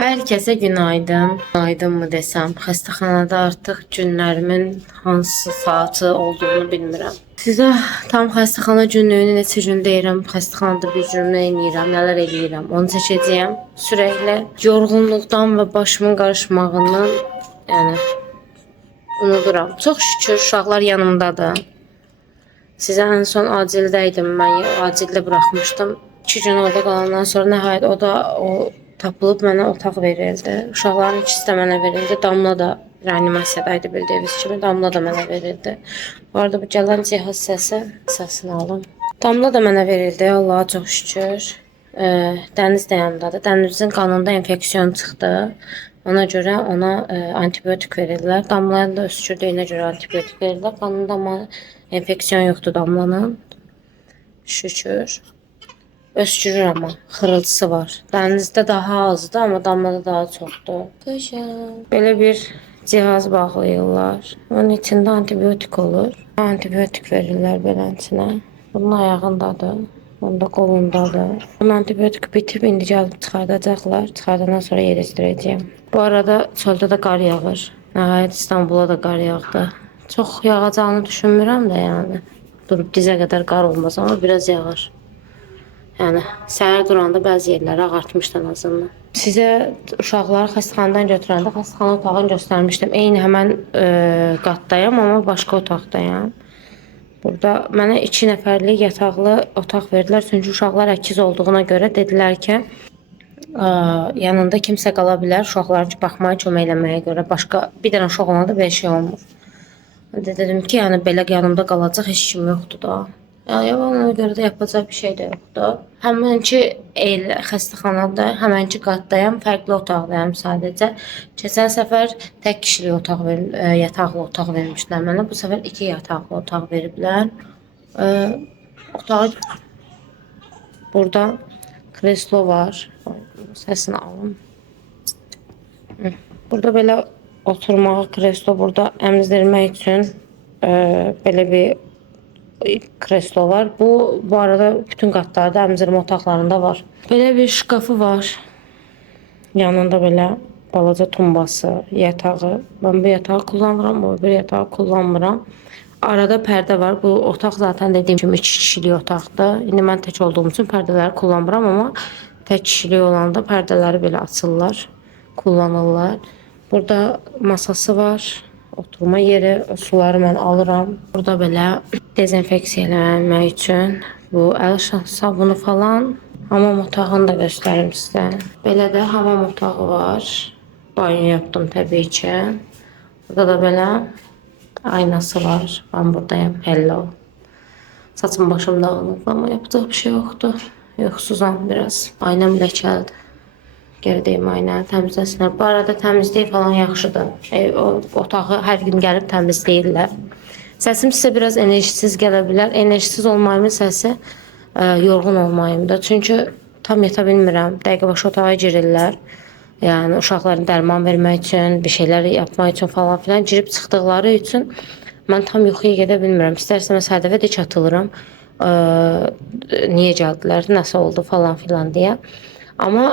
Hər kəsə günaydın. Günaydın mı desəm, xəstəxanada artıq günlərimin hansı saatı olduğunu bilmirəm. Sizə tam xəstəxana günlüyünü neçə gün deyirəm, xəstəxanada bir gün nə edirəm, nələr edirəm, onu çəkəcəyəm. Sürəkli yorğunluqdan və başımın qarışmağından, yəni unuduram. Çox şükür uşaqlar yanımdadır. Sizə en son acildəydim. Mən acildə buraxmışdım. 2 gün orada qalandan sonra nəhayət o tapılıb mənə otaq verildi. Uşaqların ikisi də mənə verildi. Damla da reanimasiyadaydı bildiyiniz kimi. Damla da mənə verildi. Bu arada bu gələn cihaz səsini alım. Damla da mənə verildi. Allah'a çox şükür. Dəniz də yanımdadır. Dənizin qanında infeksiyon çıxdı. Ona görə ona antibiotik verirlər. Damlanın da öskürdüyünə görə antibiotik verirlər. Qanında amma enfeksiyon yoxdur Damlanın. Şükür. Öskürür amma xırıltısı var. Dənizdə daha azdır, amma Damlada daha çoxdur. Belə bir cihaz bağlayırlar. Onun içində antibiotik olur. Antibiotik verirlər beləsinə. Bunun ayağındadır. Bunda qolundadır. Bunun antibiotik bitib, indi gəlib çıxardacaqlar. Çıxardandan sonra yedizdirəcəyəm. Bu arada çöldə də qar yağır. Nəhayət İstanbula da qar yağdı. Çox yağacağını düşünmürəm də yəni. Durub dizə qədər qar olmaz, amma biraz yağır. Yəni səhər duranda bəzi yerləri ağartmışdı en azından. Sizə uşaqları xəstəxanadan götürəndə xəstəxana otağını göstərmişdim. Eyni həmən qatdayam, amma başqa otaqdayam. Burada mənə 2 nəfərlik yataqlı otaq verdilər. Çünki uşaqlar əkiz olduğuna görə dedilər ki, yanında kimsə qala bilər. Uşaqlara baxmaya, kömək eləməyə görə. Başqa bir dənə uşaq olanda belə şey olmur. Dedim ki, yəni belə yanımda qalacaq heç kim yoxdur da. Yəni ona görə də yapacaq bir şey də yoxdur. Həmənki xəstəxanada, həmənki qatdayam, fərqli otaqdayam sadəcə. Keçən səfər tək kişilik otaq yataqlı otaq vermişdilər mənə. Bu səfər 2 yataqlı otaq veriblər. Otağı burada kreslo var. Səsini alım. Burada belə oturmağa kreslo, burada əmizdirmək üçün belə bir kreslo var. Bu arada bütün qatlarda əmzirmə otaqlarında var. Belə bir şkafı var. Yanında belə balaca tumbası, yatağı. Ben bu yatağı kullanıram, bu bir yatağı kullanmıram. Arada pərdə var. Bu otaq zaten dediyim kimi 2 kişilik otaqdır. İndi mən tək olduğum üçün pərdələri kullanmıram, amma tək kişilik olanda pərdələri belə açırlar, kullanırlar. Burada masası var. Oturma yeri, suları mən alıram. Burada belə dezinfeksiya eləmək üçün bu əl sabunu falan. Hamam otağını da göstərim sizə. Belə də hamam otağı var. Banyo yaptım təbii ki. Burada da belə aynası var. Ben buradayım. Hello. Saçım başım dağınıqdı, amma yapacaq bir şey yoxdur. Yoxsuzam biraz. Aynam ləkəldir. Gerideyim aynanı təmizləsinlər. Bu arada təmizliyi falan yaxşıdır. Otağı hər gün gəlib təmizləyirlər. Səsim sizə biraz enerjisiz gələ bilər. Enerjisiz olmayımın səsi yorğun olmayımdır. Çünki tam yata bilmirəm. Dəqiqə başı otağa girirlər. Yəni uşaqların dərman vermək üçün, bir şeylər yapmaq üçün falan filan girib çıxdıqları üçün mən tam yuxuya gedə bilmirəm. İstərsəmə hədəfə də çatılıram. Niyə gəldilər, nəsə oldu falan filan deyə. Amma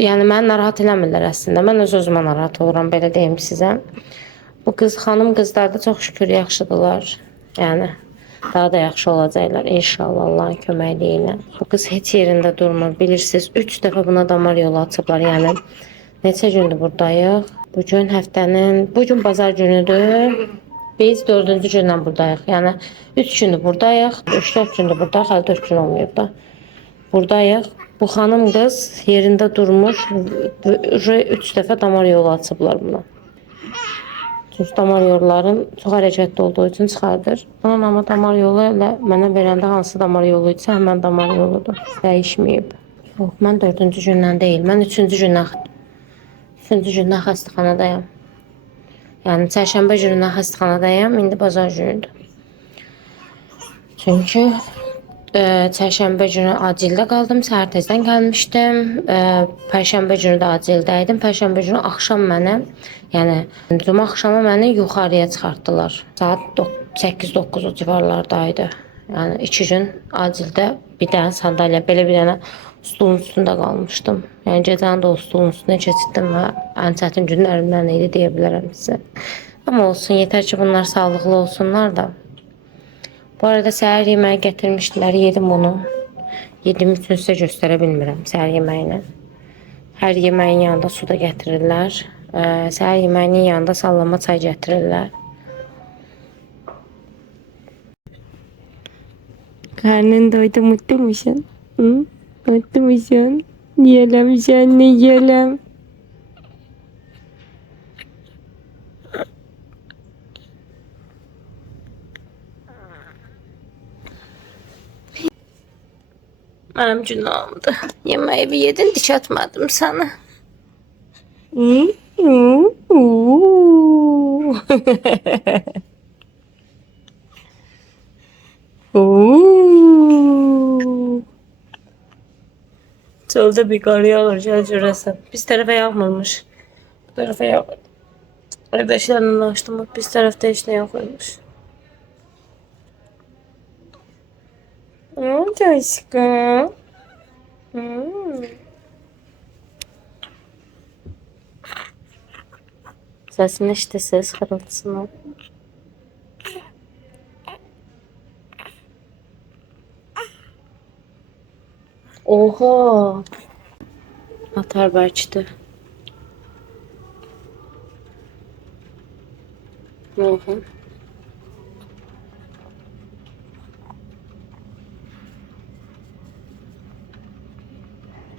yəni məni narahat eləmirlər əslində. Mən öz-özümə narahat oluram, belə deyim sizə. Bu xanım qızlar da çox şükür yaxşıdırlar. Yəni daha da yaxşı olacaqlar inşallah Allahın köməkliyi ilə. Bu qız heç yerində durmur. Bilirsiniz, 3 dəfə buna damar yolu açıblar. Yəni neçə gündür buradayıq? Bu gün bazar günüdür. Biz 4-cü gündən buradayıq. Yəni 3 gündür buradayıq. 3-4 gündür buradayıq. Hələ 4 gün olmayıb da. Buradayıq. Bu xanım qız yerində durmuş. 3 dəfə damar yolu açıblar buna. Çünki damar yolların çox hərəkətli olduğu üçün çıxardır. Bunun amma damar yolu ilə mənə verəndə hansı damar yolu isə həmən damar yoludur. Dəyişməyib. Yox, mən 4-cü gündən deyil. Mən 3-cü gündən xəstəxanadayım. Yəni çərşənbə günündən xəstəxanadayım. İndi bazar günüdür. Çünki çərşənbə günü acildə qaldım, səhər tezdən gəlmişdim. Pərşənbə günü də acildəydim. Pərşənbə günü axşam mənə, yəni cümə axşamı məni yuxarıya çıxartdılar. Saat 8-9 civarlardaydı. Yəni 2 gün acildə bir dənə sandalyə, belə bir dənə stolun üstündə qalmışdım. Yəni gecəni də o stolun üstünə keçirdim və ən çətin günlərimdən idi deyə bilərəm sizə. Amma olsun, yetər ki bunlar sağlıqlı olsunlar da. Bu arada səhər yeməyi gətirmişdilər, yedim bunu. Yedim üçün sizə göstərə bilmirəm səhər yeməyini. Hər yeməyin yanında su da gətirirlər. Səhər yeməyinin yanında sallama çay gətirirlər. Karnın doydu, mutlu musun? Hı? Mutlu musun? Yiyelim sen, ne yiyelim? Benim günahımdı. Yemeği bir yedin, diş atmadım sana. Hı? Hı? Çölde bir kar yağır, şurası. Biz tarafa yağmamış. Bu tarafa yağır. Arkadaşlarla açtım, biz tarafta hiç ne yağırmış. Aşkım. Sesini işte, ses kırıltısını. Oha. Atar belki. Oha.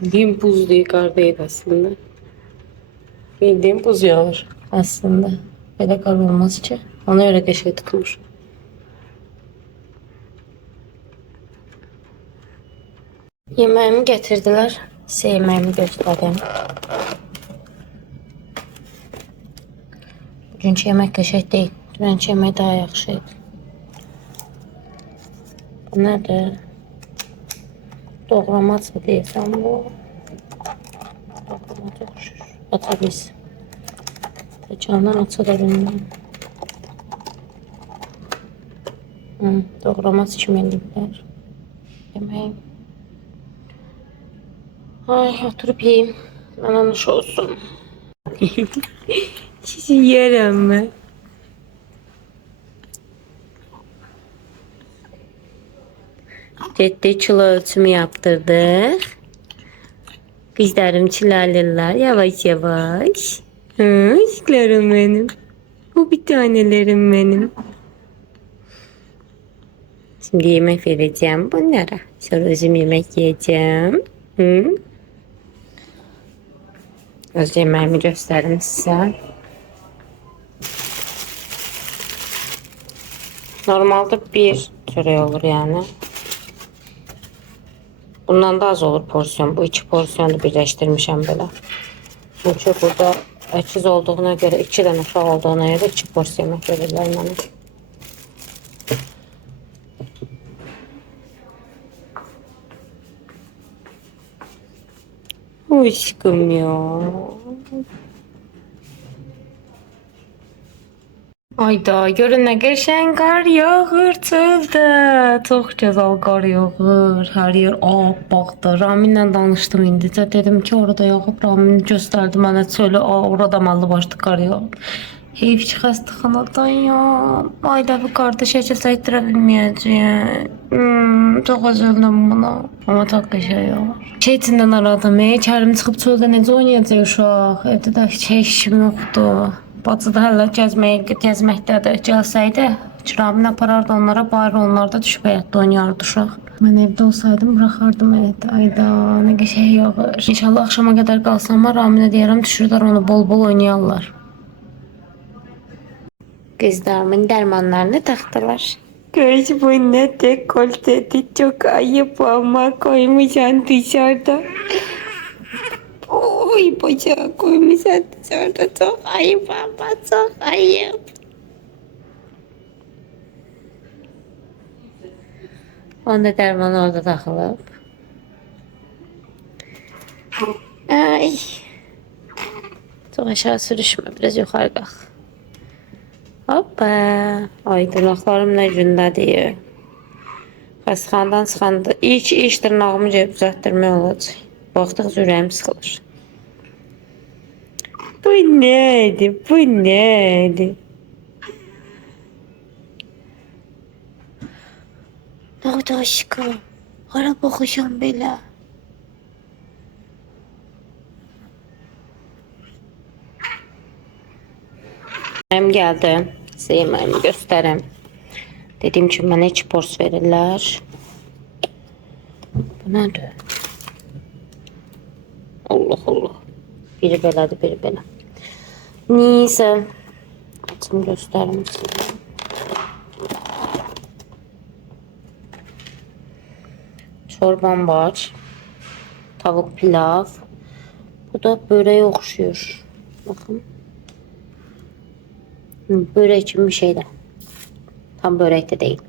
Bildiğim buz değil, kar değil aslında. Bildiğim buz yağar aslında. Böyle kar olmaz ki. Ona göre keşke tıkılır. Yemeğimi getirdiler. Size yemeğimi göstereyim. Bugünkü yemek qəşəng değil. Dünənki yemek daha yaxşıydı. Bu nədir? Doğramaç mı deyəsən bu? Doğramaç oxşur. Aça biz. Candan aça da bilmirəm. Doğramaç kimi eləyiblər. Yemeğim. Ay, oturup yiyeyim. Bana nuş olsun. Sizi yerim mi? Ciddi kilo ölçümü yaptırdık. Kızlarım çilerler yavaş yavaş. Aşklarım benim. Bu bir tanelerim benim. Şimdi yemek vereceğim bunlara. Sonra özüm yemek yiyeceğim. Hı? Öz yemeğimi göstereyim size. Normalde bir çörek olur yani. Bundan da az olur porsiyon. Bu iki porsiyonu birleştirmişim böyle. Çünkü burada əkiz olduğuna göre, 2 dənə uşaq olduğuna göre 2 porsiyon yemek verirlər mənə. Aşkım ya. Ayda görün nə qəşəng qar yağır çöldə. Çox gözəl qar yağır. Hər yer ağappaqdır. Raminlə danışdım indi. Dedim ki orada yağıb. Ramin göstərdi mənə çölü. Orada mallı başlı qar yağıb. Heyf ki xəstəxanadayım. Ayda bir qarda şəkil çəkdirə bilməyəcəyəm. Çox üzüldüm buna. Amma çox qəşəng yağır. Şey içindən aradım. Kərim çıxıb çöldə necə oynayacaq uşaq? Evdə də heç işim yoxdur. Bacı da hələ gəzməkdədir. Gəlsəydi, Ramin aparardı onlara, bari onlar da düşüb həyatda oynayardı uşaq. Mən evdə olsaydım, bıraxardım həyatda. Ayda, nə qəşəng yağır. İnşallah axşama qədər qalsam, Raminə deyərəm, düşürlər onu, bol-bol oynayarlar. Qızlarımın dərmanlarını taxdılar. Göz bu ne dekoltedi, çok ayıp ama koymuşsan dışarıda. Oy bacağı koymuşsan dışarıda, çok ayıp ama çok ayıp. Onda derman orada takılıp. Ay. Çok aşağı sürüşme, biraz yukarı kalk. Hoppa. Ay dırnaqlarım nə gündədir. Xəstəxanadan çıxanda ilk iş dırnağımı gəlib düzəltdirmək olacaq. Baxdıqca ürəyim sıxılır. Bu neydi? Bu neydi? Ne oldu aşkım? Hara baxacağım belə? Yemeğim geldi. Size yemeğimi göstereyim. Dediğim için bana 2 pors verirler. Bu nedir? Allah Allah. Biri belədir, biri belə. Neyse. Açım göstereyim size. Çorbam var. Tavuk pilav. Bu da böreğe okşuyor. Bakın. Börek için bir şey de. Tam börek de değil.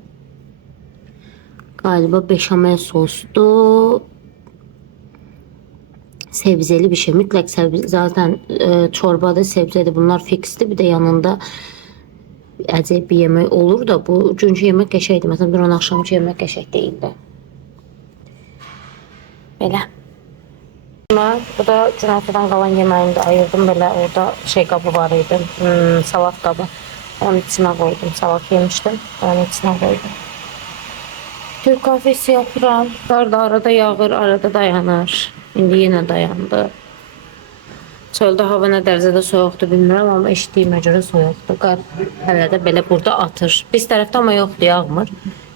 Galiba beşamel soslu. Sebzeli bir şey. Mutlak sebze. Zaten çorbada sebzeli. Bunlar fixti. Bir de yanında acayip bir yemek olur da bu üçüncü yemek qəşəngdir. Mesela bir akşamcı yemek qəşəng değildi. Belə. Bu da günortadan qalan yemeğini de ayırdım. Böyle orada şey kabı var idi. Salat kabı. Onun içine koydum. Salat yemiştim. Onun içine koydum. Türk kahvesi yapıram. Arada yağır, arada dayanır. İndi yenə dayandı. Çöldə hava nə dərəcədə soyuqdur bilmirəm, amma eşitdiyimə görə soyuqdur. Qar hələ də belə burada atır. Biz tərəfdə amma yoxdur, yağmır.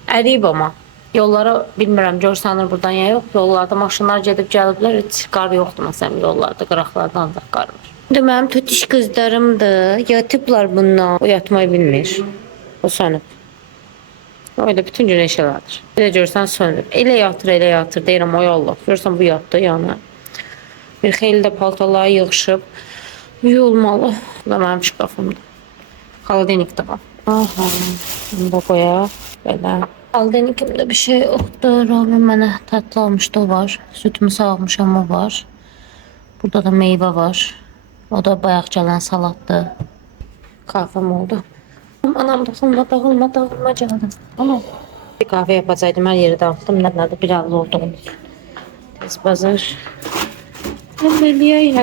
Əriyib amma. Yollara bilmirəm, görsanır buradan ya yox. Yollarda maşınlar gedib gəliblər, heç qar yoxdur məsələn yollarda, qıraqlardan da qar var. İndi mənim tütüş qızlarımdır. Yatıblar bundan. O yatmayı bilmir. O sönüb. Öyle bütün gün eşələrdir. Bir də görsən sönüb. Elə yatır deyirəm, ay Allah. Görsən bu yatdı yana. Bir xeyli də paltaları yığışıb. Yuyulmalı. Bu da mənim şkafımdır. Xaladenik də var. Aha. Bunu da qoyaq. Belə. Xaladenikimdə bir şey yoxdur. Rabim mənə tatlı almışdı, o var. Sütümü sağmışam, o var. Burada da meyvə var. O da bayaq gələn salatdır. Kahvem oldu. Anam dağılma canım. Ama bir kahve yapacaydım, her yeri dağıttım. Nerede biraz olduğum. Tez bazar. Halleliyay.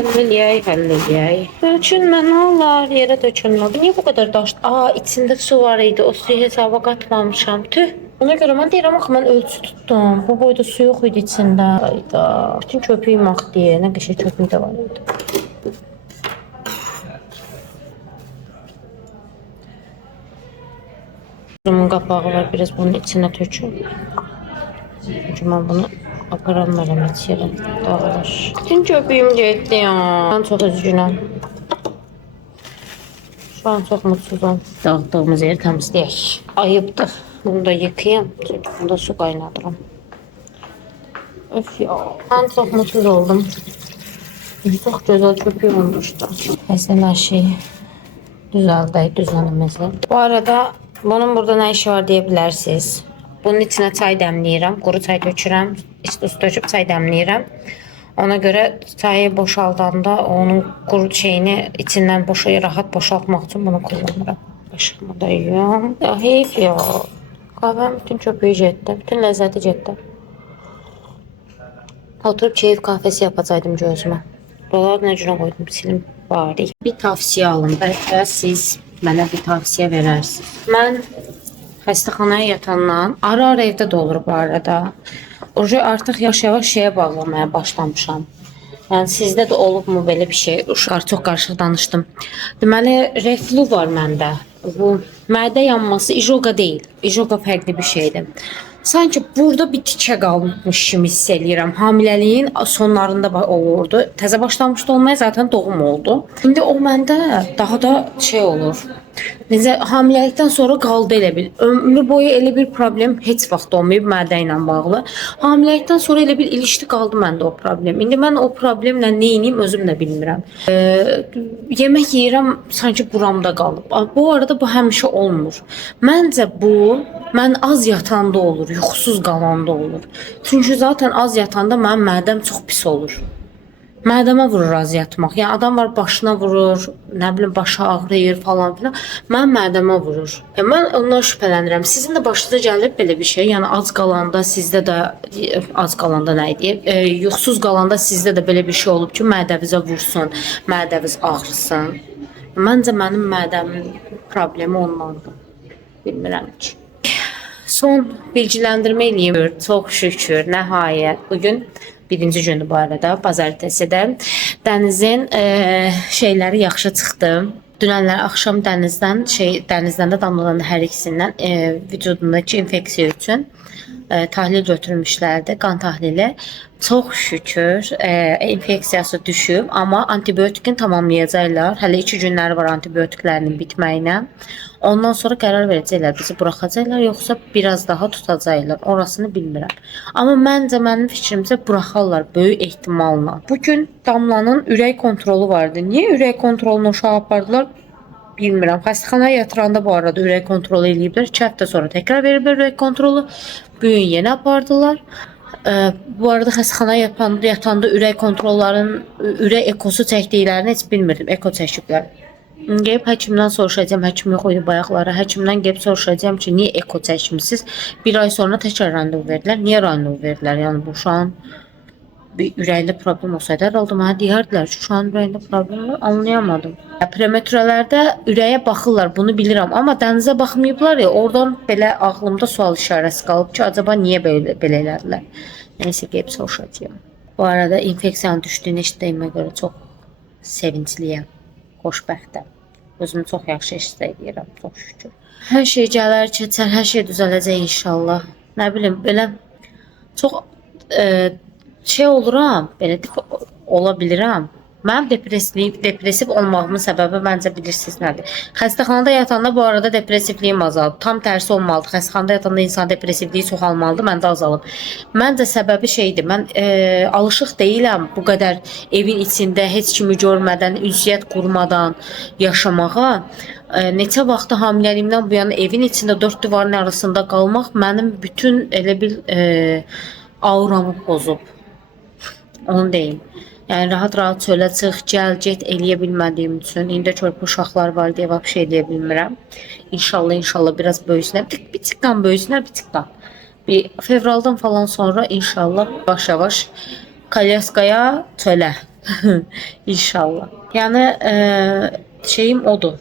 Dökülme ne olur, yere dökülme. Bu niye bu kadar daş? Aa, içinde su var idi. O suyu hesaba katmamışam. Tüh. Ona göre ben deyirəm axı mən ölçü tuttum. Bu boyda su yox idi içində. Ayda. Bütün köpüyüm axdı deyə. Nə qəşəng köpüyü də var idi. Bunun kapağı var, biraz bunun içine töküm. Çünkü ben bunu aparamıyorum hiç yere, dağılır. Bütün köpüğüm gitti ya. Ben çok üzgünüm. Şu an çok mutsuzum. Dağıttığımız yeri temizleyek. Ayıptır. Bunu da yıkayayım. Çünkü bunda su kaynatırım. Öf ya. Ben çok mutsuz oldum. Çok güzel köpüğüm olmuştu. Mesela her şey düzeldi, düzenlemesi. Bu arada bunun burada ne işi var deyə bilərsiniz. Bunun içine çay dəmləyirəm, quru çay tökürəm, üst töküb çay dəmləyirəm. Ona göre çayı boşaldanda onun quru şeyini içindən rahat boşaltmaq üçün bunu kullanıram. Başımı dayıyorum. Ya heyif ya. Kahvem bütün çöpüyü getdi, bütün ləzzəti getdi. Oturup keyif kahvesi yapacaydım gözümə. Buraları nə cürə qoydum, silim bari. Bir tavsiye alın, bəlkə siz mənə bir tavsiye verərsiniz. Mən xəstəxanaya yatandan ara evdə də olur bu arada. Oje artıq yavaş-yavaş şeyə bağlamaya başlamışam. Yəni sizdə də olubmu belə bir şey? Uşaqlar çox qarışıq danışdım. Deməli, reflu var məndə. Bu mədə yanması ijoqa deyil. İjoqa fərqli bir şeydir. Sanki burada bir tikə qalmış kimi hiss eləyirəm. Hamiləliyin sonlarında olurdu. Təzə başlamışdı olmaya, zaten doğum oldu. İndi o məndə daha da şey olur. Necə hamiləlikdən sonra qaldı elə bil. Ömrü boyu elə bir problem heç vaxt olmayıb mədə ilə bağlı. Hamiləlikdən sonra elə bir ilişdi qaldı məndə o problem. İndi mən o problemlə nə edeyim özüm də bilmirəm. Yemək yeyirəm sanki buramda qalıb. Bu arada bu həmişə olmur. Məncə bu mən az yatanda olur, yuxusuz qalanda olur. Çünki zaten az yatanda mənim mədəm çox pis olur. Mədəmə vurur az yatmaq. Yəni adam var başına vurur, nə bilim başı ağrıyır falan filan. Mən mədəmə vurur. Mən ondan şübhələnirəm. Sizin də başınıza gəlir belə bir şey? Yəni ac qalanda sizdə də ac qalanda nə idi? Yuxusuz qalanda sizdə də belə bir şey olub ki, mədəvizə vursun, mədəviz ağrısın. Məncə mənim mədəmin problemi ondandır. Bilmirəm ki. Son bilgiləndirmə eləyim. Çox şükür, nəhayət. Bugün birinci gündür bu arada, bazar ertəsidə. Dənizin şeyləri yaxşı çıxdı. Dünənlər axşam dənizdən də damladan hər ikisindən vücudundakı infeksiya üçün tahlil götürmüşlərdi, qan tahlili. Çox şükür infeksiyası düşüb, amma antibiotikini tamamlayacaqlar. Hələ 2 günləri var antibiotiklərinin bitməyinə. Ondan sonra qərar verəcəklər, bizi buraxacaqlar, yoxsa biraz daha tutacaqlar. Orasını bilmirəm. Amma mənim fikrimcə buraxarlar böyük ehtimalla. Bugün Damlanın ürək kontrolu vardı. Niyə ürək kontrolunu uşağa apardılar? Bilmirəm. Xəstəxanaya yatıranda bu arada ürək kontrolu eləyiblər. 2 həftə sonra təkrar veriblər ürək kontrolu. Bugün yenə apardılar. Bu arada xəstəxanaya yatanda ürək kontrollarının ürək ekosu çəkdiklərini heç bilmirdim. Eko çəkiblər. Gəlib həkimdən soruşacağam. Həkim yox idi bayaqlara. Həkimdən gəlib soruşacağam ki, niyə eko çəkmisiniz? Bir ay sonra təkrar randevu verdilər. Niyə randevu verdilər? Yəni bu uşağın bir ürəyində problem olsaydı herhalde mənə deyərdilər ki, şu an ürəyində problem var, anlayamadım. Premetrələrdə ürəyə baxırlar, bunu bilirəm, amma dənizə baxmayıblar ya, oradan belə ağlımda sual işarəsi qalıb ki, acaba niyə belə elədilər? Nəysə, gəlib soruşacağam. Bu arada infeksiyanın düşdüyünü eşitdiyimə görə çox sevincliyəm, xoşbəxtəm. Özümü çox yaxşı hiss edirəm, çox şükür. Hər şey gələr, keçər, hər şey düzələcək inşallah. Nə bilim, belə çox oluram, belə ola bilirəm. Mənim depressiv olmağımın səbəbi məncə bilirsiniz nədir? Xəstəxanada yatanda bu arada depressivliyim azalıb. Tam tərsi olmalıdır. Xəstəxanada yatanda insan depressivliyi çoxalmalıdır, məndə azalıb. Məncə səbəbi şeydir. Mən alışıq deyiləm bu qədər evin içində heç kimi görmədən, ünsiyyət qurmadan yaşamağa. Neçə vaxtı hamiləliyimdən bu yana evin içində 4 divarın arasında qalmaq mənim bütün elə bil auramı pozub. Onu deyim. Yəni rahat-rahat çölə çıx, gəl, get eləyə bilmədiyim üçün. İndi körpə uşaqlar var deyə vəbşə eləyə bilmirəm. İnşallah biraz böyüsünlər. Bir tıkdan böyüsünlər, bir tıkdan. Bir fevraldan falan sonra inşallah yavaş-yavaş Kalyaskaya çölə. İnşallah. Yəni şeyim odur.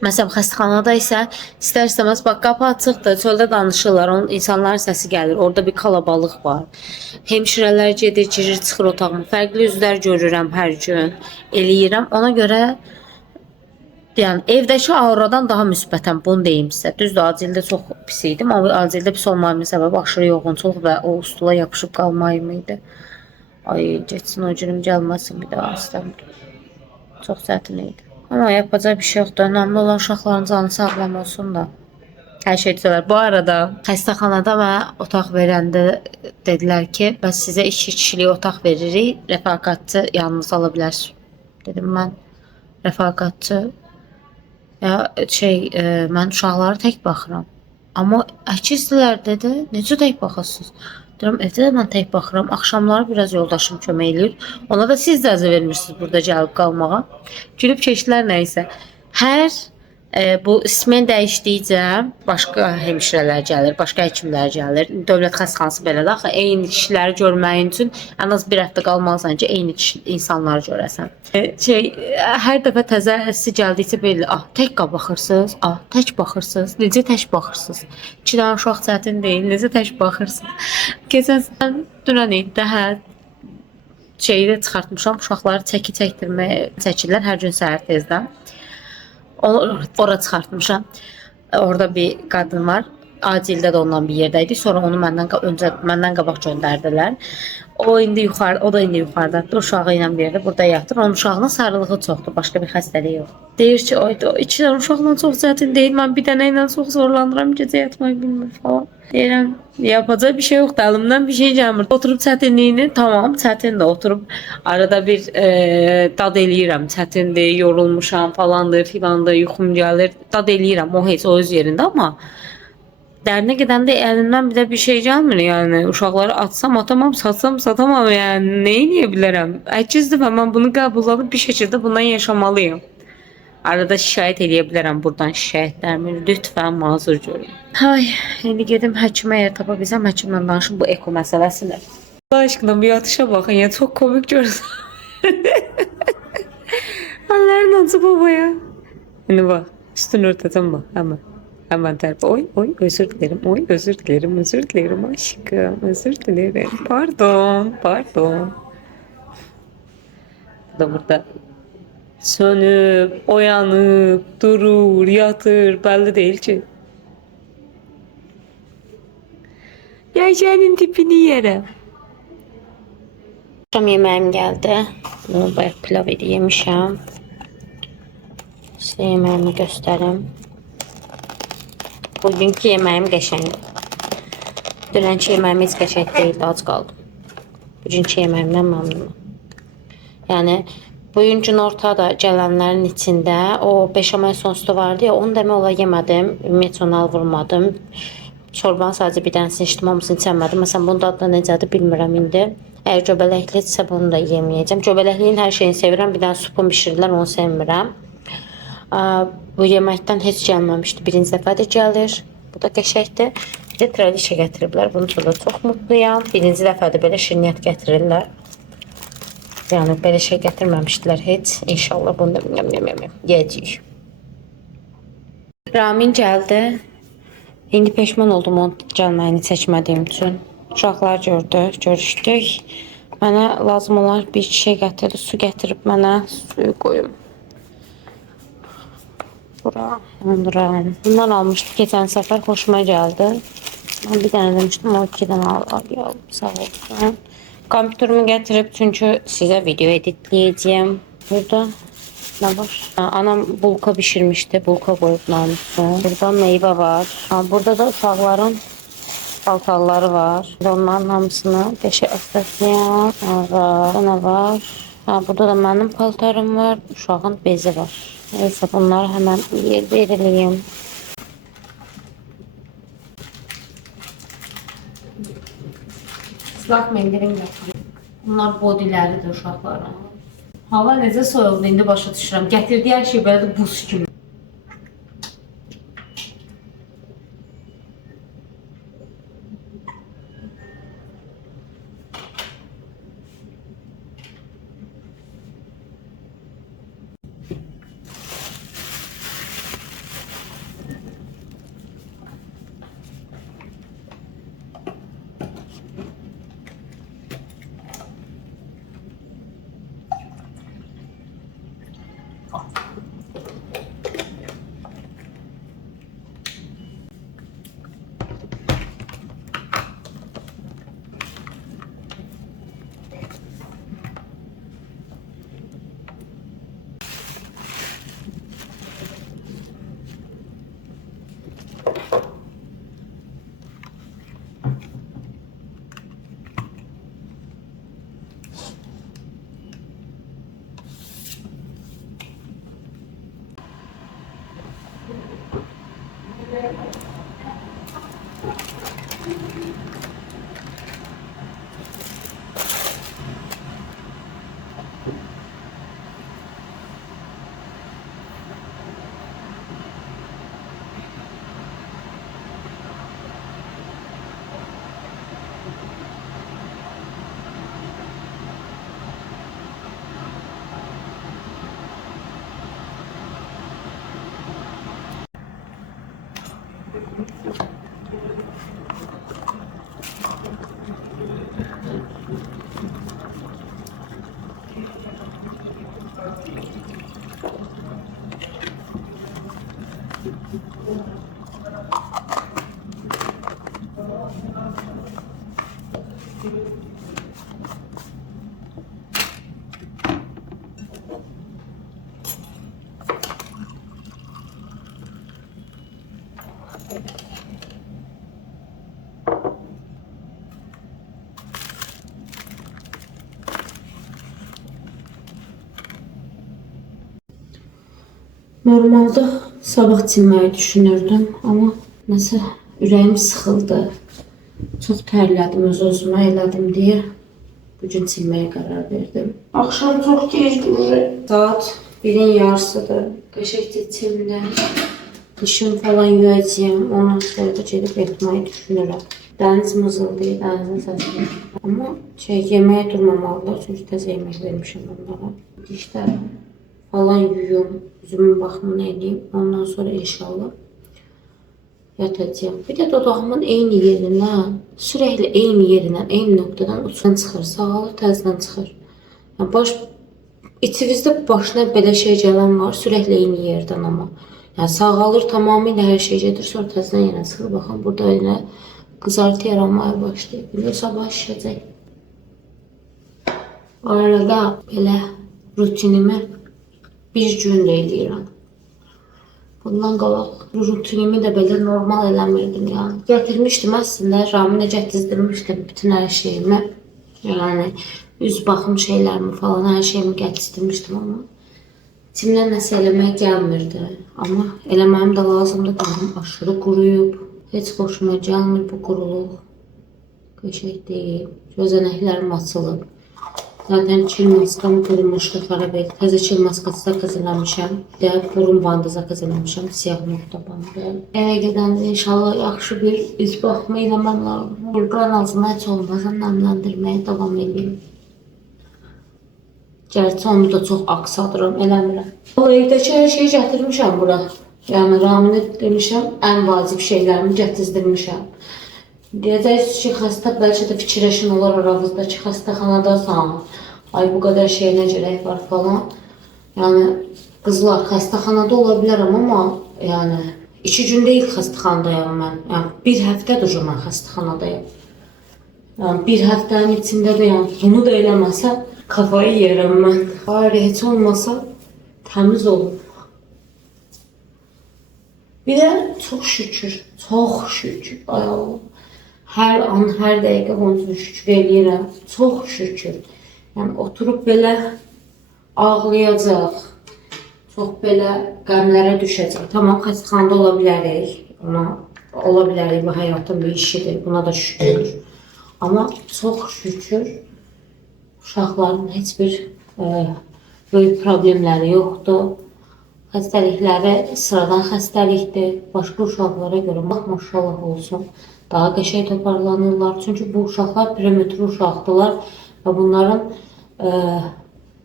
Məsələn, xəstəxanada isə istər-istəməz bax qapı açıqdır, çöldə danışırlar, onun insanların səsi gəlir. Orada bir kalabalıq var. Hemşirələr gedir, girir, çıxır otağıma. Fərqli üzlər görürəm hər gün, eləyirəm. Ona görə yəni evdəki auradan daha müsbətəm, bunu deyim sizə. Düzdür, acildə çox pis idim, amma acildə pis olmağımın səbəbi aşırı yoğunçuluq və o stula yapışıb qalmayım idi. Ay, geçsin o günüm gəlməsin bir daha istəmirəm. Çox çətin idi. Ama yapacak bir şey yoktu. Önemli olan uşaqların canı sağlam olsun da. Hər şey düzələr. Bu arada xəstəxanada mənə otaq verəndə dedilər ki, bəs sizə 2 kişilik otaq veririk, rəfaqatçı yanınıza ala bilərsiniz. Dedim mən rəfaqatçı mən uşaqlara tək baxıram. Amma əkizdirlər dedi. Necə tək baxırsınız? Deyirəm, evdə də mən tək baxıram. Axşamları biraz yoldaşım kömək eləyir. Ona da siz də icazə vermirsiniz burada gəlib qalmağa. Gülüb keçdilər nəysə. Hər bu ismen dəyişdikcə başqa hemşirələr gəlir, başqa həkimlər gəlir. Dövlət xəstəxanası belədir axı. Eyni kişiləri görməyin üçün ən az bir həftə qalmalısan ki, eyni insanları görəsən. Hər dəfə təzəsi gəldikcə belə, tək baxırsınız, tək baxırsınız, necə tək baxırsınız? 2 dənə uşaq çətin deyil, necə tək baxırsınız? Keçən dünən idi, şeyi də çıxartmışam, uşaqları çəkirlər hər gün səhər tezdən. Ora çıxartmışam. Orada bir qadın var. Acildə də ondan bir yerdəydi. Sonra onu məndən qabaq göndərdilər. O da indi yuxarıdadır. Uşağı ilə bir yerdə burada yatır. Onun uşağının sarılığı çoxdur. Başqa bir xəstəliyi yox. Deyir ki, o 2 dənə uşaqla çox çətin deyil. Mən bir dənə ilə çox zorlanıram. Gecə yatmayı bilmir falan. Deyirəm, yapacaq bir şey yoxdur. Əlimdən bir şey gəlmir. Oturub çətinliyini, tamam, çətindir. Oturub arada bir dad eləyirəm. Çətindir, yorulmuşam falandır, filandır, yuxum gəlir. Dad eləyirəm. O heç o öz yerində, amma Dərinə gedəndə əlimdən bir də bir şey gəlmir yəni. Uşaqları atsam atamam, satsam satamam yəni. Nə edə bilərəm? Əcizdir və mən bunu qəbullanıb bir şəkildə bundan yaşamalıyım. Arada şikayət edə bilərəm buradan şikayətlərimi. Lütfən mazur görün. Hay, indi gedim həkimə yer tapa bilsəm həkimlə danışım bu eko məsələsini. Allah aşkına bir atışa bakın ya çok komik görünüyor. Allah'ın nasıl babaya. Hani bak üstünü örteceğim bak hemen. Hemen terp. Oy oy özür dilerim. Oy özür dilerim. Özür dilerim aşkım. Özür dilerim. Pardon. Pardon. Bu da burada sönüp, uyanıp, durur, yatır belli değil ki. Ya senin tipini yerim. Akşam yemeğim geldi. Bunu bayaq pilav yemişəm. Size yemeğimi göstereyim. Bugünkü yemeğim qəşəng. Dünənki yemeğim heç qəşəng değildi, az qaldım. Bugünkü yemeğimdən məmnunum. Yani bugünkü ortada gələnlərin içində o beşamel soslu vardı ya, onu demək olar yemədim. Ümumiyyətlə vurmadım. Çorbanın sadəcə bir dənəsini içdim, hamısını içəmədim. Məsələn, bunun dadını necədir bilmirəm indi. Əgər göbələklidirsə bunu da yeməyəcəm. Göbələkliyin hər şeyini sevirəm. Bir dənə supun bişirdilər, onu sevmirəm. Bu yeməkdən heç gəlməmişdi. Birinci dəfədir gəlir. Bu da qəşəkdir. Bir də traliçə gətiriblər. Bunun üçün də çox mutluyam. Birinci dəfədir belə şirniyyat gətirirlər. Yəni belə şey gətirməmişdilər heç. İnşallah bunu da yeyəcəyik. Ramin gəldi. İndi peşman oldum onun gəlməyini çəkmədiyim üçün. Uşaqlar gördü, görüşdük. Mənə lazım olan bir şey gətirdi, su gətirib mənə, suyu qoyum. Bura, bundan almışdım geçen səfər, xoşuma gəldi. Mən bir dənə demişdim, o 2 dənə al, sağ olsun. Kompüterimi gətirib, çünkü sizə video editləyəcəyim. Burada ne var? Anam bulka pişirmişti, bulka koyup namusum. Burada meyve var. Burada da uşaqların paltarları var. Onların hamısını beşe əsaslayam. Burada ne var? Burada da benim paltarım var. Uşağın bezi var. Neyse bunları hemen yer verileyim. Islak mendilim gətirim. Bunlar bodiləridir uşaqların. Hava necə soyuldu, indi başa düşürəm. Gətirdiyi hər şey belə buz kimi. Normalde sabah çinmeyi düşünürdüm ama nasıl ürəyim sıxıldı. Çox tərlədim, öz-özümə elədim deyə bugün silməyə qərar verdim. Axşam çox gec durur. Saat 1-in yarısıdır. Qəşəngcə çimdim. Dişim falan yuyacağım. Ondan sonra da gedib yatmayı düşünürəm. Dəniz mızıldayır, dənizin səsini. Amma yeməyə durmamalılar, çünki təzə yemək vermişəm onlara. Dişlər falan yuyum, üzümün baxımını edeyim. Ondan sonra inşallah yatacağım. Bir de dodağımın eyni yerindən, sürekli eyni yerindən, eyni noktadan uçdan çıxır. Sağalır, təzdən çıxır. Yani içinizdə başına belə şey gələn var, sürekli eyni yerdən amma. Yani sağalır, tamamilə hər şey gedir, sonra təzdən yenə çıxır. Baxın, burada yenə qızartı yaranmaya başlayıb. İndi sabah şişəcək. Arada belə rutinimi bir gün də eləyirəm. Bundan qabaq rutinimi də belə normal eləmirdim yani. Gətirmişdim əslində, Raminə gətizdirmişdim bütün hər şeyimi. Yəni üz baxım şeylərimi falan hər şeyimi gətizdirmişdim amma içimdən nəsə eləmək gəlmirdi. Amma eləməyim də lazımdı. Qarnım aşırı quruyub. Heç xoşuma gəlmir bu quruluq. Qəşəng deyil. Gözənəklərim açılıb. Zaten çil maskam qurumuşdu, xarab etdi. Təzə çil maskası da qazanmışam. Burun bandı da qazanmışam. Siyah nokta bandı. Evə gedəndə inşallah yaxşı bir üz baxma eləməm lazım. Buradan ağzıma heç olmasa nəmləndirməyə davam edeyim. Gerçi onu da çox aksadıram, eləmirəm. O evdəki hər şeyi gətirmişəm bura. Yəni Raminə demişəm, ən vacib şeylərimi gətizdirmişəm. Deyəcəksiniz ki, xəstə bəlkə də fikirləşin olar aranızdakı xəstəxanadasan. Ay bu qədər şeyə gerək var falan. Yəni qızlar xəstəxanada ola bilərəm amma yəni 2 gün deyil xəstəxanadayam mən. Yəni bir həftədir mən xəstəxanadayam. Yəni bir həftənin içində də yəni bunu da eləməsə kafayı yerim mən. Hayır, heç olmasa təmiz olub. Bir də çox şükür, ay Allah. Hər an, hər dəqiqə onun şükür eləyirəm. Çox şükür. Yəni oturub belə ağlayacaq. Çox belə qəmlərə düşəcək. Tamam, xəstəxanada ola bilərik. Ola bilərik, bu həyatın bir işidir. Buna da şükür. Amma çox şükür uşaqların heç bir böyük problemləri yoxdur. Xəstəlikləri sıradan xəstəlikdir. Başqa uşaqlara görə maşallah olsun. Daha qəşəng toparlanırlar. Çünki bu uşaqlar prematür uşaqdılar və bunların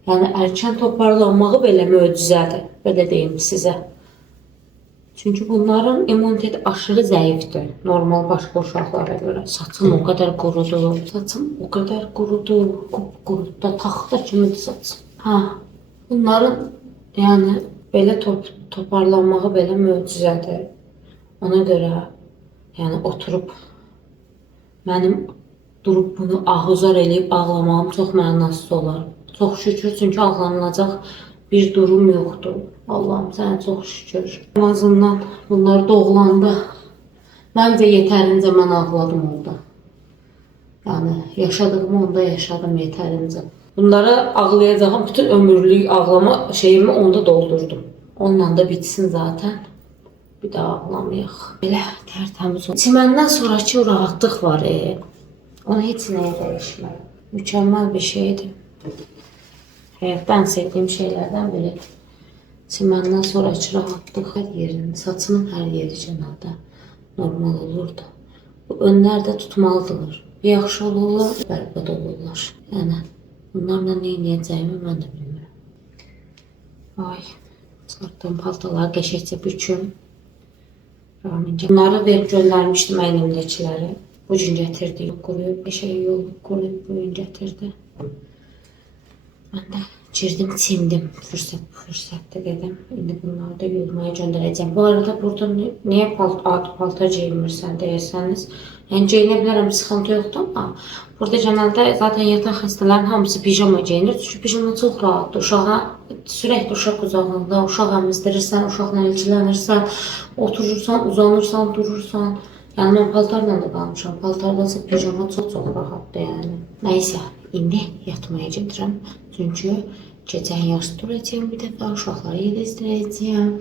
yəni erkən toparlanmağı belə möcüzədir. Belə deyim sizə. Çünki bunların immuniteti aşırı zəifdir. Normal başqa uşaqlara görə. Saçım o qədər qurudu. Qurudu da taxta kimidir saçım. Bunların yəni belə toparlanmağı belə möcüzədir. Ona görə yəni oturub mənim durub bunu ahuzar eləyib ağlamağım çox mənasız olar. Çox şükür, çünki ağlanılacaq bir durum yoxdur. Allah'ım sənə çox şükür. En azından bunlar doğulanda məncə yetərincə mən ağladım orada. Yəni yaşadığımı onda yaşadım yetərincə. Bunlara ağlayacağım bütün ömürlük ağlama şeyimi onda doldurdum. Onunla da bitsin zaten. Bir daha ağlamayaq. Belə tərtəmiz oldu. Çiməndən sonraki rahatlıq var. Onu heç nəyə dəyişməyəm. Mükəmməl bir şeydir. Həyatdan sevdiyim şeylərdən biridir. Çiməndən sonraki rahatlıq hər yerin, saçımın hər yeri cənabda normal olurdu. Bu önlər də tutmalıdırlar. Yaxşı olurlar, bərbad olurlar. Yəni bunlarla nə edəcəyimi mən də bilmirəm. Ay, çıxartdığım paltaları qəşəngcə büküm. Bunları verib göndərmişdim əynimdəkiləri. Bu gün gətirdi. Quruyub, bir şey yol quruyub, bu gün gətirdi. Mən də girdim, çimdim. Fürsətdə dedim. İndi bunları da yolmaya göndərəcəm. Bu arada burada niyə adi paltar geyinmirsən deyirsəniz. Yəni geyinə bilərəm, sıxıntı yoxdur amma burada genelde zaten yatan xəstələrin hamısı pijama geyinir. Çünki pijama çox rahatdır. Uşağa sürekli uşaq uzağında, uşaq əmizdirirsən, uşaqla ilgilənirsən, oturursan, uzanırsan, durursan. Yəni mən paltarla da qalmışam. Paltardansa pijama çox rahatdır yəni. Nəysə, indi yatmaya gedirəm. Çünki gecən yarısı duracağım bir dəfə, uşaqları yedizdirəcəyəm.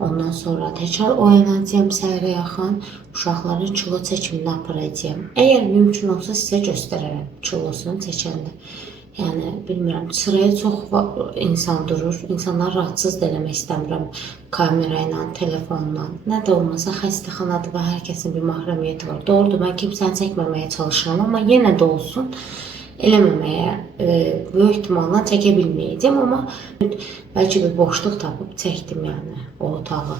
Ondan sonra təkrar oyanacağım səhərə yaxın. Uşaqların çulo çəkimini aparacağım. Əgər mümkün olsa sizə göstərərəm çulosunu çəkəndə. Yəni bilmirəm, sıraya çox insan durur. İnsanları rahatsız da eləmək istəmirəm kamera ilə, telefonla. Nə də olmasa xəstəxanadır və hər kəsin bir mahrəmiyyəti var. Doğrudur, mən kimsəni çəkməməyə çalışıram, amma yenə də olsun eləməməyə böyük ehtimalla çəkə bilməyəcəm, amma bəlkə bir boşluq tapıb çəkdim yəni o otağı.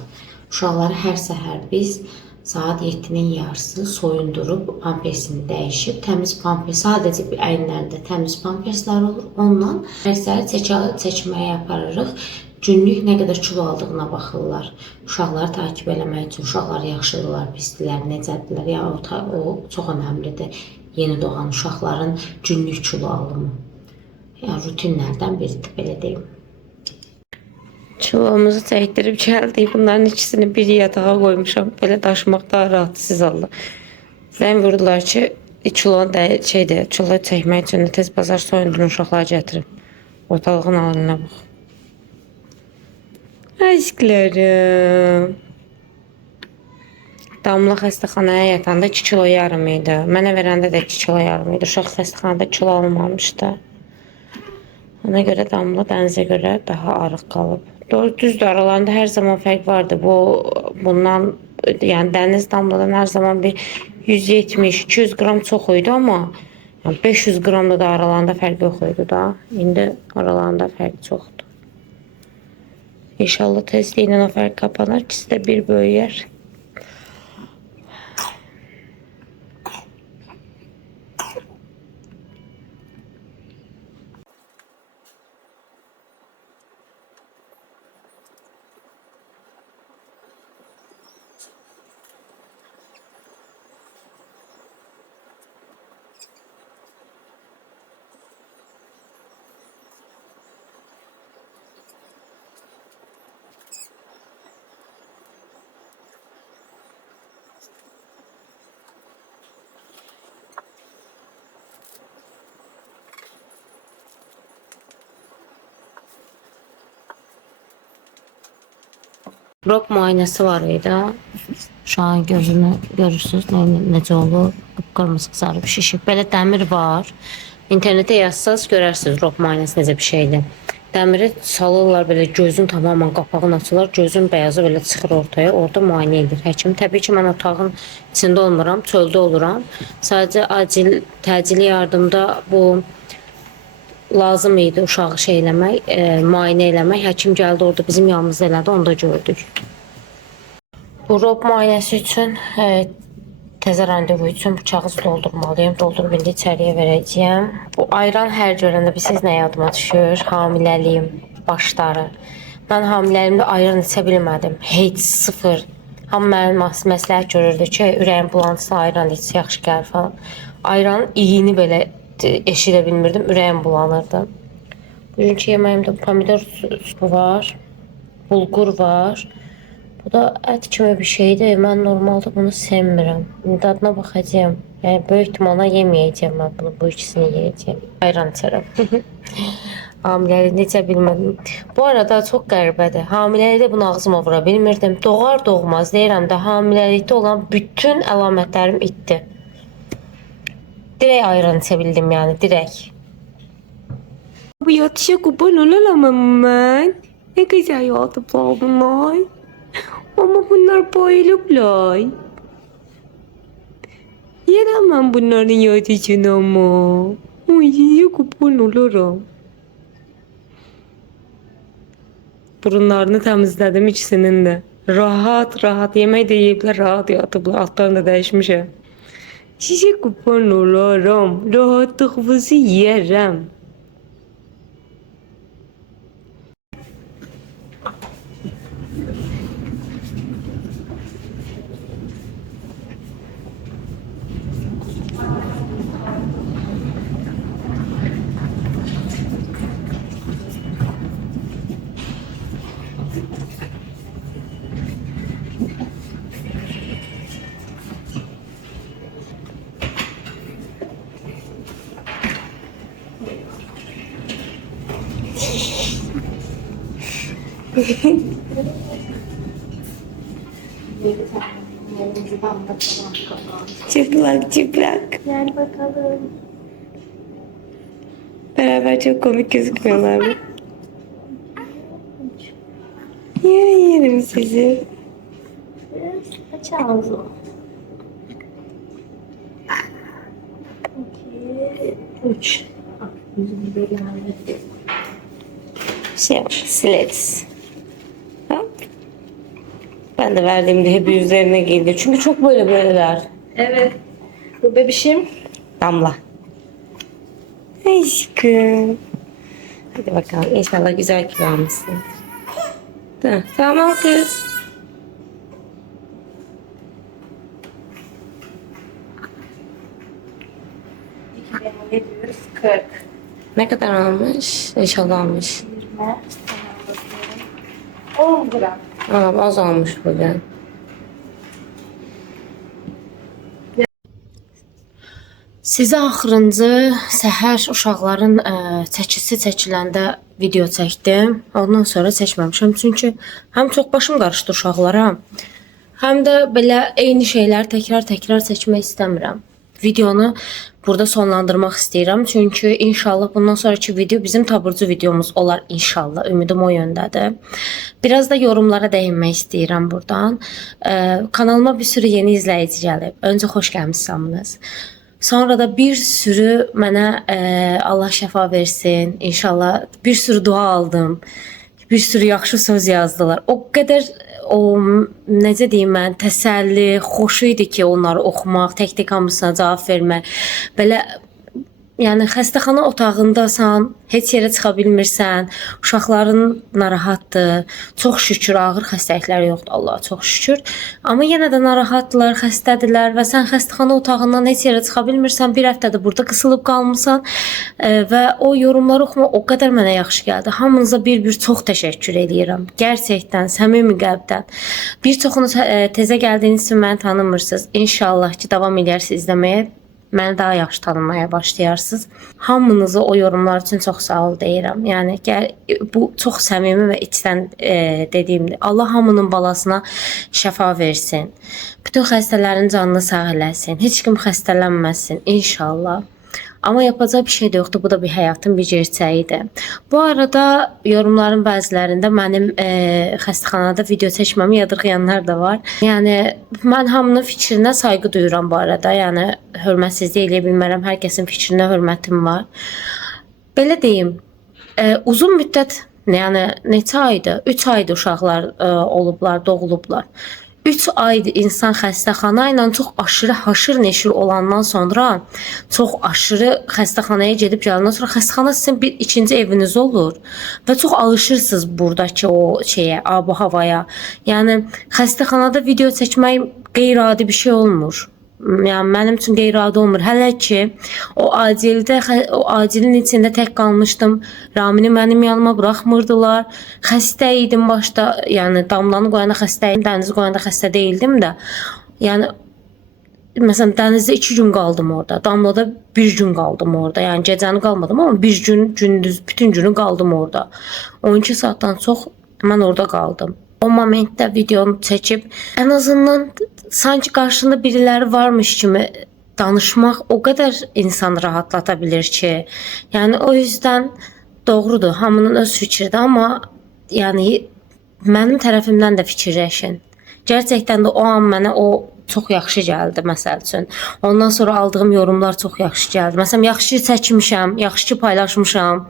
Uşaqları hər səhər biz saat 7-nin yarısı soyundurub pampersini dəyişib, təmiz pampers, sadəcə bir əyinlərində təmiz pamperslər olur. Ondan hər səhər çəkməyə aparırıq. Günlük nə qədər kilo aldığına baxırlar. Uşaqları takib eləmək üçün, uşaqlar yaxşıdırlar, pisdirlər, necədirlər. Yəni o çox önəmlidir. Yeni doğan uşaqların günlük kilo alımı. Yəni rutinlərdən biridir, belə deyim. Çuvalımızı çəkdirib gəldik. Bunların ikisini bir yatağa qoymuşam. Belə daşımaq daha rahat, siz Allah. Zəng vurdular ki, çulo çəkmək üçün tez bazar soyundurun, uşaqları gətirin. Ortalığın haline bax. Aşklarım. Damla xəstəxanaya yatanda 2 kilo yarım idi. Mənə verəndə də 2 kilo yarım idi. Uşaq xəstəxanada kilo almamışdı. Ona görə Damla dənizə görə daha arıq qalıb. Doğru, düzdür, aralarında hər zaman fərq vardı. Bundan, yəni dəniz Damladan hər zaman bir 170-200 qram çox idi, amma 500 qramda da aralarında fərq yox idi da. İndi aralarında fərq çoxdur. İnşallah tezliklə o fərq kapanar, ikisi də bir böyüyər. Rop müayinəsi var idi. Şu an gözünü görürsünüz necə olur. Qırmızı qızarıb şişib. Belə dəmir var. İnternetə yazsaz görərsiniz rop müayinəsi necə bir şeydir. Dəmiri salırlar, belə gözün tamamen qapağını açırlar. Gözün bəyazı belə çıxır ortaya. Orada müayinə edir həkim. Təbii ki, mən otağın içində olmuram, çöldə oluram. Sadəcə təcili yardımda bu lazım idi uşağı müayinə eləmək. Həkim gəldi orada bizim yanımızda elədi, onu da gördük. Bu rop müayinəsi üçün təzə randevu üçün bıçağı doldurmalıyım. Doldurub indi içəriyə verəcəyəm. Bu ayran hər görəndə bilirsiniz nə yadıma düşür? Hamiləliyim başları. Mən hamiləliyimdə ayran içə bilmədim. Heç sıfır. Hamı mənim məsləhət görürdü ki, ürəyin bulantısı ayran iç, yaxşı gəlir falan. Ayranın iyini belə eşidə bilmirdim, ürəyim bulanırdı. Bugünkü yeməyimdə pomidor supu var, bulgur var. Bu da ət kimi bir şeydir. Mən normalda bunu sevmirəm. Dadına baxacağım. Yəni böyük ehtimalla yeməyəcəm mən bunu, bu ikisini yeyəcəm. Ayran içərəm. Hamiləlik necə bilmədim. Bu arada çox qəribədir. Hamiləlikdə bunu ağzıma vura bilmirdim. Doğar doğmaz deyirəm də hamiləlikdə olan bütün əlamətlərim itdi. Direkt ayran içə bildim yəni, direkt. Bu yatışa kurban olamam ben. Ne güzel yatıplar bunlar. Ama bunlar bayılıplar. Yenemem bunların yatışını ama. Ay size kurban olurum. Burunlarını təmizlədim ikisinin də. Rahat yemək də yeyiblər, rahat yatıblar. Altlarını da dəyişmişəm. Size kurban olurum. Rahatlığınızı yerim. Çıplak çıplak. Gel bakalım. Beraber çok komik gözükmüyorlar mı? Yerim sizi. Aç ağzını. 2, 3. Yüzünü böyle hallettim. Şey yap, sileriz. Hop. Ben de verdiğimde hep yüzlerine geliyor. Çünkü çok böyleler. Evet. Bu bebişim. Damla. Aşkım. Hadi bakalım. İnşallah güzel kilo almışsın. Tamam kız. Yediyoruz 40. Ne kadar almış? İnşallah almış. 20. 10 gram. Az almış bugün. Sizə axırıncı səhər uşaqların çəkisi çəkiləndə video çəkdim. Ondan sonra çəkməmişəm. Çünki həm çox başım qarışdı uşaqlara, həm də belə eyni şeyləri təkrar çəkmək istəmirəm. Videonu burada sonlandırmaq istəyirəm. Çünki inşallah bundan sonraki video bizim taburcu videomuz olar inşallah. Ümidim o yöndədir. Biraz da yorumlara değinmək istəyirəm buradan. Kanalıma bir sürü yeni izləyici gəlib. Öncə xoş gəlmisiniz. Sonra da bir sürü mənə Allah şəfa versin. İnşallah bir sürü dua aldım. Bir sürü yaxşı söz yazdılar. O qədər necə deyim mən, təsəlli, xoş idi ki, onları oxumaq, tək-tək hamısına cavab vermək. Belə yəni xəstəxana otağındasan, heç yerə çıxa bilmirsən, uşaqların narahatdır. Çox şükür ağır xəstəliklər yoxdur, Allaha çox şükür. Amma yenə də narahatdılar, xəstədirlər və sən xəstəxana otağından heç yerə çıxa bilmirsən, bir həftədir burada qısılıb qalmısan və o yorumları oxumaq o qədər mənə yaxşı gəldi. Hamınıza bir çox təşəkkür edirəm. Gerçəkdən, səmimi qəlbdən. Bir çoxunuz tezə gəldiyiniz üçün məni tanımırsınız. İnşallah ki, davam edərsiniz izləməyə. Məni daha yaxşı tanımaya başlayarsınız. Hamınıza o yorumlar üçün çox sağ ol deyirəm. Yəni bu çox səmimi və içdən dediyimdir. Allah hamının balasına şəfa versin. Bütün xəstələrin canını sağ eləsin. Heç kim xəstələnməsin inşallah. Amma yapacaq bir şey də yoxdur. Bu da bir həyatın bir gerçəyidir. Bu arada yorumların bəzilərində mənim xəstəxanada video çəkməmi yadırğayanlar da var. Yəni mən hamının fikrinə sayğı duyuram bu arada. Yəni hörmətsizlik eləyə bilmərəm. Hər kəsin fikrinə hörmətim var. Belə deyim, uzun müddət, yəni neçə aydır? 3 aydır uşaqlar olublar, doğulublar. 3 aydır insan xəstəxana ilə çox aşırı haşır neşir olandan sonra, çox aşırı xəstəxanaya gedib gələndən sonra xəstəxana sizin bir ikinci eviniz olur və çox alışırsınız buradakı o şeyə, ab-havaya. Yəni xəstəxanada video çəkmək qeyri-adi bir şey olmur. Yəni mənim üçün qeyri-adi olmur. Hələ ki o acilin içində tək qalmışdım. Ramini mənim yanıma buraxmırdılar. Xəstə idim başda. Yəni damlanı qoyanda xəstə idim, dənizi qoyanda xəstə değildim də. Yəni məsələn dənizdə 2 gün qaldım orada. Damlada 1 gün qaldım orada. Yəni gecəni qalmadım amma bir gün gündüz bütün günü qaldım orada. 12 saatdan çox mən orada qaldım. O momentdə videonu çəkib ən azından sanki qarşında biriləri varmış kimi danışmaq o qədər insanı rahatlata bilir ki. Yəni o yüzden doğrudur, hamının öz fikridir, amma yəni mənim tərəfimdən də fikirləşin. Gerçəkdən də o an mənə o çox yaxşı gəldi məsəl üçün. Ondan sonra aldığım yorumlar çox yaxşı gəldi. Məsələn, yaxşı çəkmişəm, yaxşı paylaşmışam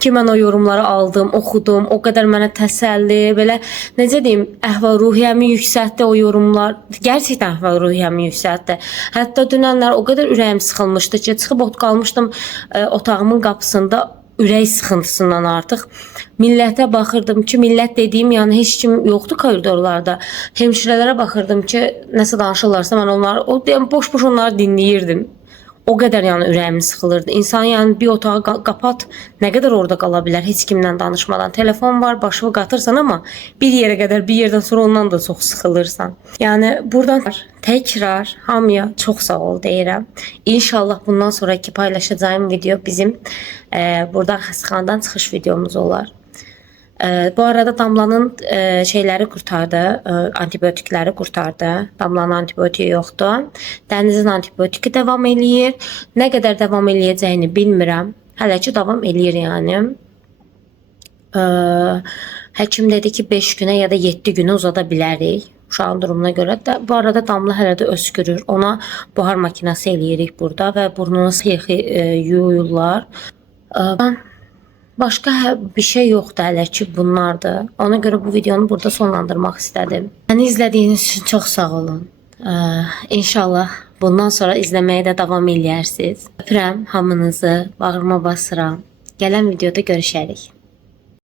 ki, mən o yorumları aldım, oxudum. O qədər mənə təsəlli, belə necə deyim, əhval-ruhiyyəmi yüksəltdi o yorumlar. Gerçəkdən əhval-ruhiyyəmi yüksəltdi. Hətta dünənlər o qədər ürəyim sıxılmışdı ki, çıxıb qalmışdım otağımın qapısında. Ürək sıxıntısından artıq millətə baxırdım ki, millət dediyim yəni heç kim yoxdur koridorlarda. Hemşirələrə baxırdım ki, nəsə danışırlarsa mən onları boş-boş onları dinləyirdim. O qədər yəni ürəyim sıxılırdı. İnsan yəni bir otağı qapat, nə qədər orada qala bilər heç kimlə danışmadan. Telefon var, başını qatırsan amma bir yerə qədər, bir yerdən sonra ondan da çox sıxılırsan. Yəni buradan təkrar hamıya çox sağ ol deyirəm. İnşallah bundan sonraki paylaşacağım video bizim buradan xəstəxanadan çıxış videomuz olar. Bu arada Damlanın şeyləri qurtardı, antibiotikləri qurtardı. Damlanın antibiotiyi yoxdur. Dənizin antibiotiki davam eləyir. Nə qədər davam eləyəcəyini bilmirəm. Hələ ki davam eləyir yəni. Həkim dedi ki 5 günə ya da 7 günə uzada bilərik. Uşağın durumuna görə də. Bu arada Damla hələ də öskürür. Ona buhar makinası eləyirik burada və burnunu sıxı yuyurlar. Başqa bir şey yoxdur hələ ki bunlardır. Ona görə bu videonu burada sonlandırmaq istədim. Məni izlədiyiniz üçün çox sağ olun. İnşallah bundan sonra izləməyə də davam eləyərsiniz. Öpürəm hamınızı, bağrıma basıram. Gələn videoda görüşərik.